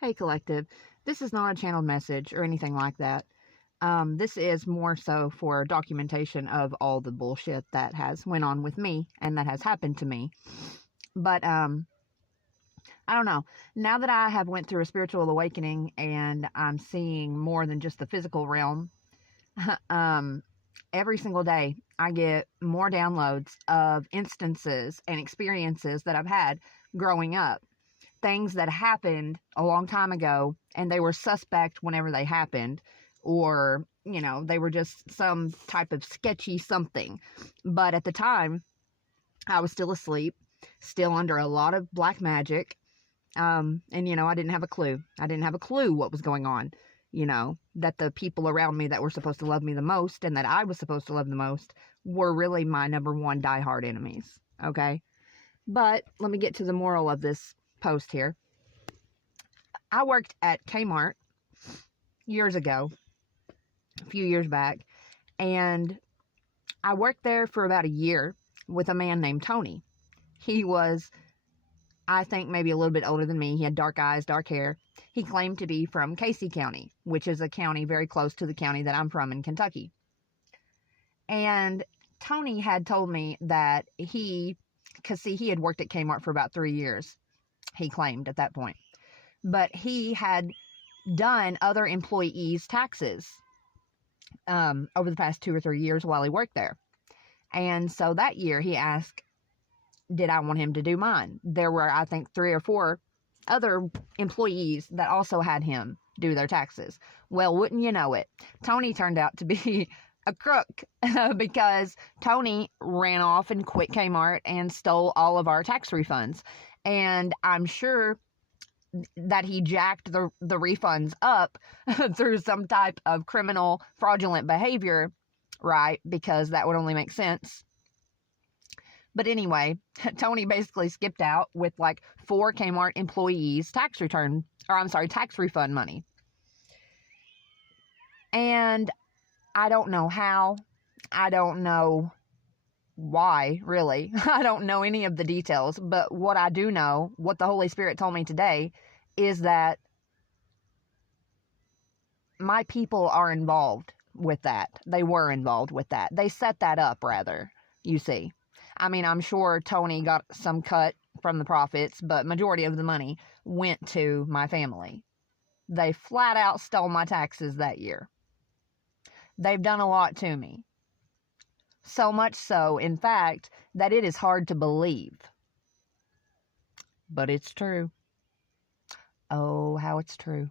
Hey, collective. This is not a channeled message or anything like that. This is more so for documentation of all the bullshit that has went on with me and that has happened to me. But I don't know. Now that I have went through a spiritual awakening and I'm seeing more than just the physical realm, um, every single day I get more downloads of instances and experiences that I've had growing up. Things that happened a long time ago and they were suspect whenever they happened, or they were just some type of sketchy something, but at the time I was still asleep, still under a lot of black magic. And I didn't have a clue what was going on, that the people around me that were supposed to love me the most and that I was supposed to love the most were really my number one diehard enemies. Okay, but let me get to the moral of this post here. I worked at Kmart years ago, a few years back, and I worked there for about a year with a man named Tony. He was, I think, maybe a little bit older than me. He had dark eyes, dark hair. He claimed to be from Casey County, which is a county very close to the county that I'm from in Kentucky. And Tony had told me that he had worked at Kmart for about 3 years, he claimed at that point. But he had done other employees' taxes over the past 2 or 3 years while he worked there. And so that year he asked, did I want him to do mine? There were, I think, 3 or 4 other employees that also had him do their taxes. Well, wouldn't you know it, Tony turned out to be a crook because Tony ran off and quit Kmart and stole all of our tax refunds. And I'm sure that he jacked the refunds up through some type of criminal fraudulent behavior, right? Because that would only make sense. But anyway, Tony basically skipped out with like 4 Kmart employees tax refund money. And I don't know how, I don't know why, really. I don't know any of the details, but what I do know, what the Holy Spirit told me today, is that my people are involved with that. They were involved with that. They set that up, rather, you see. I mean, I'm sure Tony got some cut from the profits, but majority of the money went to my family. They flat out stole my taxes that year. They've done a lot to me. So much so, in fact, that it is hard to believe. But it's true. Oh, how it's true.